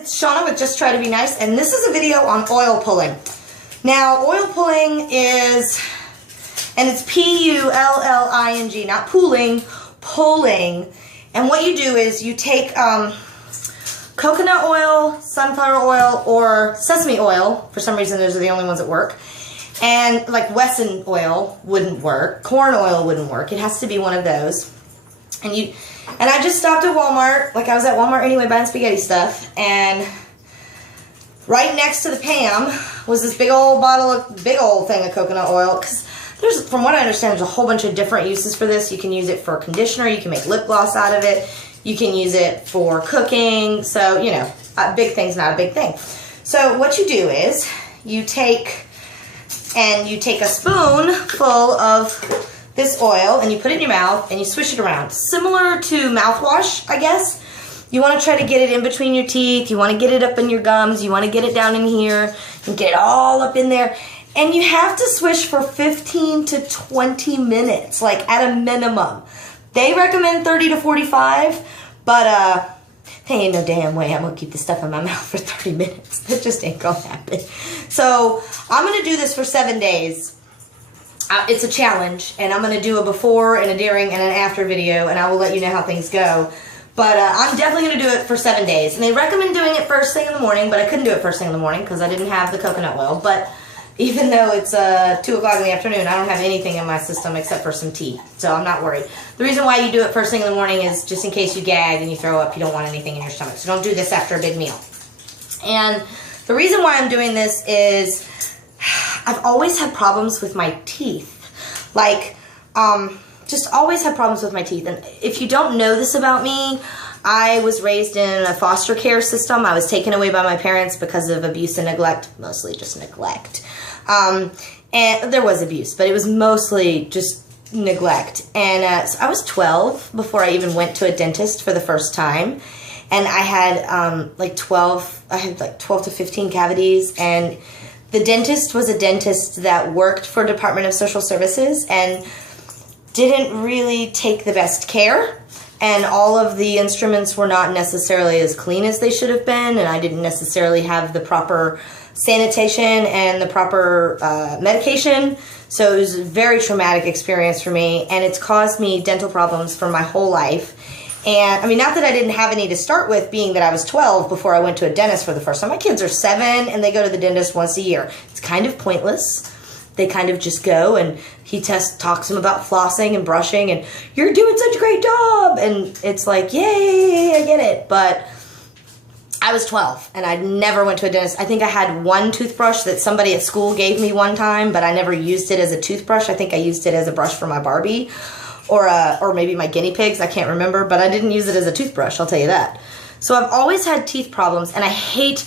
It's Shauna with Just Try to Be Nice, and this is a video on oil pulling. Now, oil pulling is, and it's P-U-L-L-I-N-G, not pooling, pulling. And what you do is you take coconut oil, sunflower oil, or sesame oil. For some reason, those are the only ones that work. And like Wesson oil wouldn't work. Corn oil wouldn't work. It has to be one of those. And I just stopped at Walmart, like I was at Walmart anyway buying spaghetti stuff, and right next to the Pam was this big old thing of coconut oil, because there's, from what I understand, there's a whole bunch of different uses for this. You can use it for conditioner, you can make lip gloss out of it, you can use it for cooking, so, you know, a big thing's not a big thing. So what you do is, you take a spoonful of this oil and you put it in your mouth and you swish it around. Similar to mouthwash, I guess. You want to try to get it in between your teeth. You want to get it up in your gums. You want to get it down in here and get it all up in there. And you have to swish for 15 to 20 minutes, like at a minimum. They recommend 30 to 45, but there ain't no damn way I'm going to keep this stuff in my mouth for 30 minutes. That just ain't going to happen. So I'm going to do this for 7 days. It's a challenge, and I'm going to do a before and a during and an after video, and I will let you know how things go. But I'm definitely going to do it for 7 days. And they recommend doing it first thing in the morning, but I couldn't do it first thing in the morning because I didn't have the coconut oil. But even though it's 2 o'clock in the afternoon, I don't have anything in my system except for some tea, so I'm not worried. The reason why you do it first thing in the morning is just in case you gag and you throw up, you don't want anything in your stomach. So don't do this after a big meal. And the reason why I'm doing this is I've always had problems with my teeth. Like, just always had problems with my teeth. And if you don't know this about me, I was raised in a foster care system. I was taken away by my parents because of abuse and neglect, mostly just neglect. And there was abuse, but it was mostly just neglect. And so I was 12 before I even went to a dentist for the first time. And I had like 12 to 15 cavities, and the dentist was a dentist that worked for Department of Social Services and didn't really take the best care, and all of the instruments were not necessarily as clean as they should have been, and I didn't necessarily have the proper sanitation and the proper medication, so it was a very traumatic experience for me, and it's caused me dental problems for my whole life. And I mean, not that I didn't have any to start with, being that I was 12 before I went to a dentist for the first time. My kids are 7 and they go to the dentist once a year. It's kind of pointless. They kind of just go, and he talks to them about flossing and brushing and you're doing such a great job. And it's like, yay, I get it. But I was 12 and I never went to a dentist. I think I had one toothbrush that somebody at school gave me one time, but I never used it as a toothbrush. I think I used it as a brush for my Barbie. Or maybe my guinea pigs, I can't remember, but I didn't use it as a toothbrush, I'll tell you that. So I've always had teeth problems, and I hate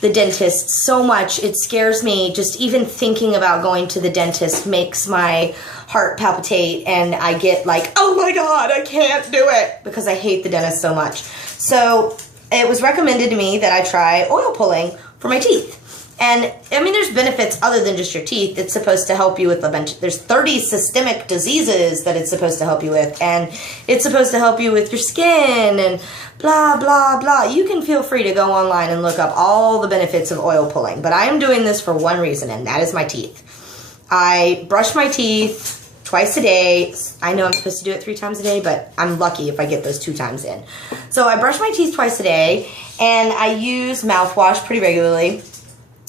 the dentist so much. It scares me. Just even thinking about going to the dentist makes my heart palpitate, and I get like, oh my God, I can't do it, because I hate the dentist so much. So it was recommended to me that I try oil pulling for my teeth. And, I mean, there's benefits other than just your teeth. It's supposed to help you with a bunch. There's 30 systemic diseases that it's supposed to help you with. And it's supposed to help you with your skin and blah, blah, blah. You can feel free to go online and look up all the benefits of oil pulling. But I am doing this for one reason, and that is my teeth. I brush my teeth twice a day. I know I'm supposed to do it 3 times a day, but I'm lucky if I get those 2 times in. So I brush my teeth twice a day, and I use mouthwash pretty regularly.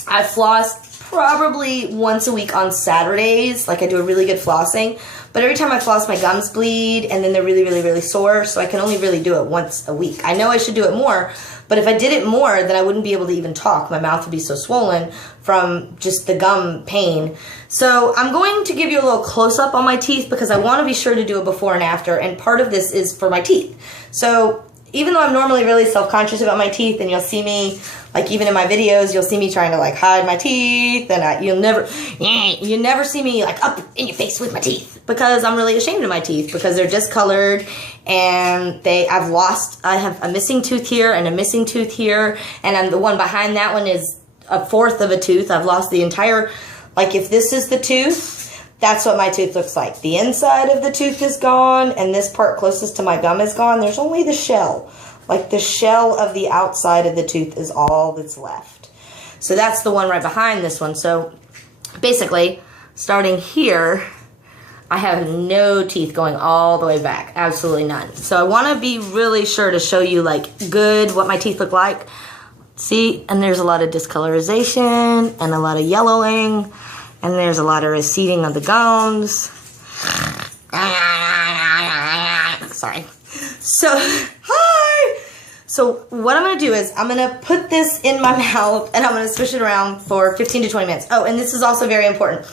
I floss probably once a week on Saturdays. Like, I do a really good flossing. But every time I floss, my gums bleed, and then they're really, really, really sore. So I can only really do it once a week. I know I should do it more, but if I did it more, then I wouldn't be able to even talk. My mouth would be so swollen from just the gum pain. So I'm going to give you a little close-up on my teeth because I want to be sure to do a before and after. And part of this is for my teeth. So even though I'm normally really self-conscious about my teeth, and you'll see me, like even in my videos, you'll see me trying to like hide my teeth, and you never see me like up in your face with my teeth, because I'm really ashamed of my teeth because they're discolored, and I have a missing tooth here and a missing tooth here, and the one behind that one is a fourth of a tooth. I've lost the entire, like if this is the tooth, that's what my tooth looks like. The inside of the tooth is gone, and this part closest to my gum is gone. There's only the shell Like the shell of the outside of the tooth is all that's left. So that's the one right behind this one. So basically, starting here, I have no teeth going all the way back. Absolutely none. So I want to be really sure to show you like good what my teeth look like. See, and there's a lot of discolorization and a lot of yellowing, and there's a lot of receding of the gums. Sorry. So, hi! So what I'm going to do is I'm going to put this in my mouth and I'm going to swish it around for 15 to 20 minutes. Oh, and this is also very important.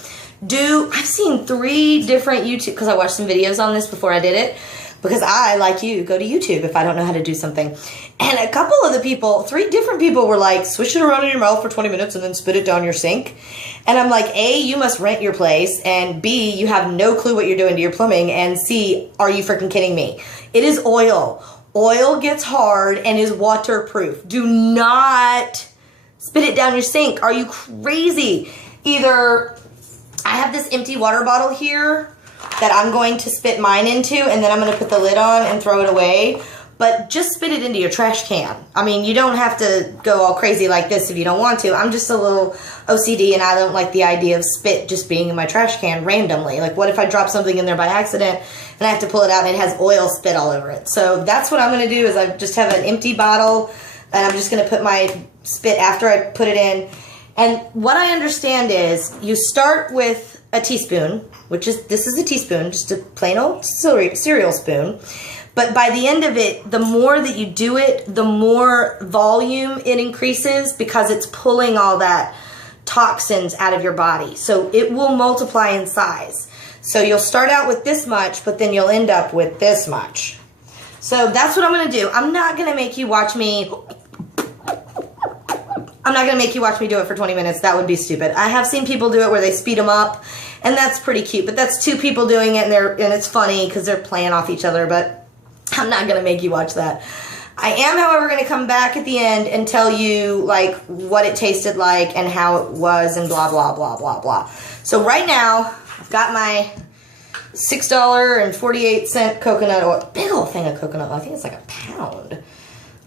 I've seen 3 different YouTube, because I watched some videos on this before I did it, because I, like you, go to YouTube if I don't know how to do something. And a couple of the people, 3 different people were like, swish it around in your mouth for 20 minutes and then spit it down your sink. And I'm like, A, you must rent your place, and B, you have no clue what you're doing to your plumbing, and C, are you freaking kidding me? It is oil. Oil gets hard and is waterproof. Do not spit it down your sink. Are you crazy? Either I have this empty water bottle here that I'm going to spit mine into, and then I'm going to put the lid on and throw it away. But just spit it into your trash can. I mean, you don't have to go all crazy like this if you don't want to. I'm just a little OCD, and I don't like the idea of spit just being in my trash can randomly. Like, what if I drop something in there by accident and I have to pull it out and it has oil spit all over it? So that's what I'm going to do, is I just have an empty bottle, and I'm just going to put my spit after I put it in. And what I understand is you start with a teaspoon, which is, this is a teaspoon, just a plain old cereal spoon. But by the end of it, the more that you do it, the more volume it increases, because it's pulling all that toxins out of your body. So it will multiply in size. So you'll start out with this much, but then you'll end up with this much. So that's what I'm going to do. I'm not going to make you watch me do it for 20 minutes. That would be stupid. I have seen people do it where they speed them up, and that's pretty cute. But that's 2 people doing it, and it's funny because they're playing off each other, but I'm not going to make you watch that. I am, however, going to come back at the end and tell you, like, what it tasted like and how it was and blah, blah, blah, blah, blah. So right now, I've got my $6.48 coconut oil. Big old thing of coconut oil. I think it's like a pound.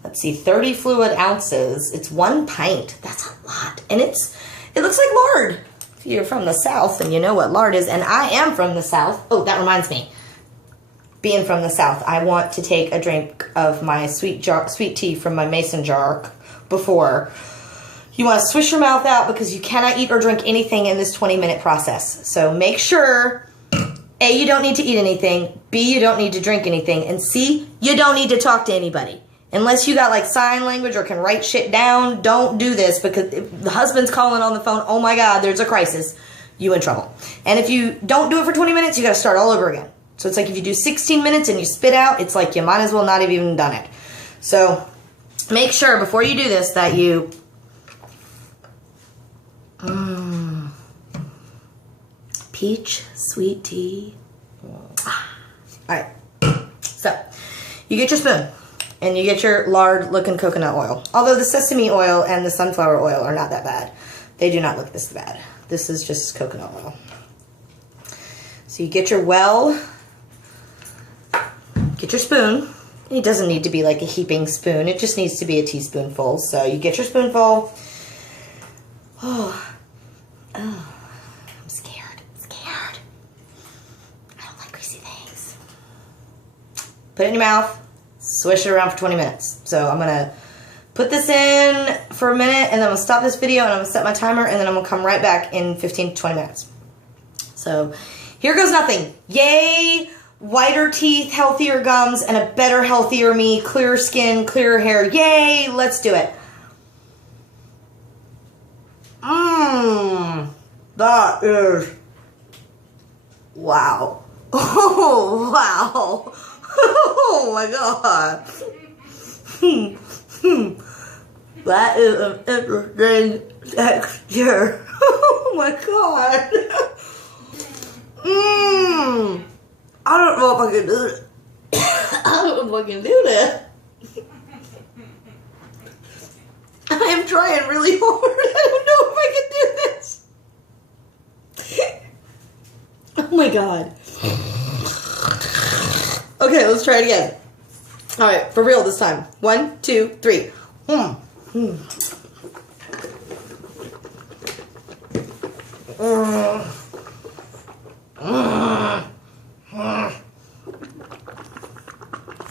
Let's see, 30 fluid ounces. It's 1 pint. That's a lot. And it looks like lard. If you're from the South and you know what lard is, and I am from the South. Oh, that reminds me. Being from the South, I want to take a drink of my sweet tea from my mason jar before. You want to swish your mouth out because you cannot eat or drink anything in this 20-minute process. So make sure, A, you don't need to eat anything, B, you don't need to drink anything, and C, you don't need to talk to anybody. Unless you got like sign language or can write shit down, don't do this, because if the husband's calling on the phone, oh my God, there's a crisis, you in trouble. And if you don't do it for 20 minutes, you got to start all over again. So it's like if you do 16 minutes and you spit out, it's like you might as well not have even done it. So make sure before you do this that you... Peach sweet tea. Alright. So you get your spoon and you get your lard looking coconut oil. Although the sesame oil and the sunflower oil are not that bad. They do not look this bad. This is just coconut oil. So you get your get your spoon. It doesn't need to be like a heaping spoon. It just needs to be a teaspoonful. So you get your spoonful. Oh, I'm scared. I don't like greasy things. Put it in your mouth. Swish it around for 20 minutes. So I'm going to put this in for a minute, and then I'm going to stop this video, and I'm going to set my timer, and then I'm going to come right back in 15 to 20 minutes. So here goes nothing. Yay! Whiter teeth, healthier gums, and a better, healthier me, clearer skin, clearer hair. Yay! Let's do it. That is... Wow. Oh, wow. Oh, my God. That is an interesting texture. Oh, my God. I don't know if I can do it. I don't know if I can do that. I am trying really hard. I don't know if I can do this. Oh my God. Okay, let's try it again. All right, for real this time. 1, 2, 3. Mm. Mm.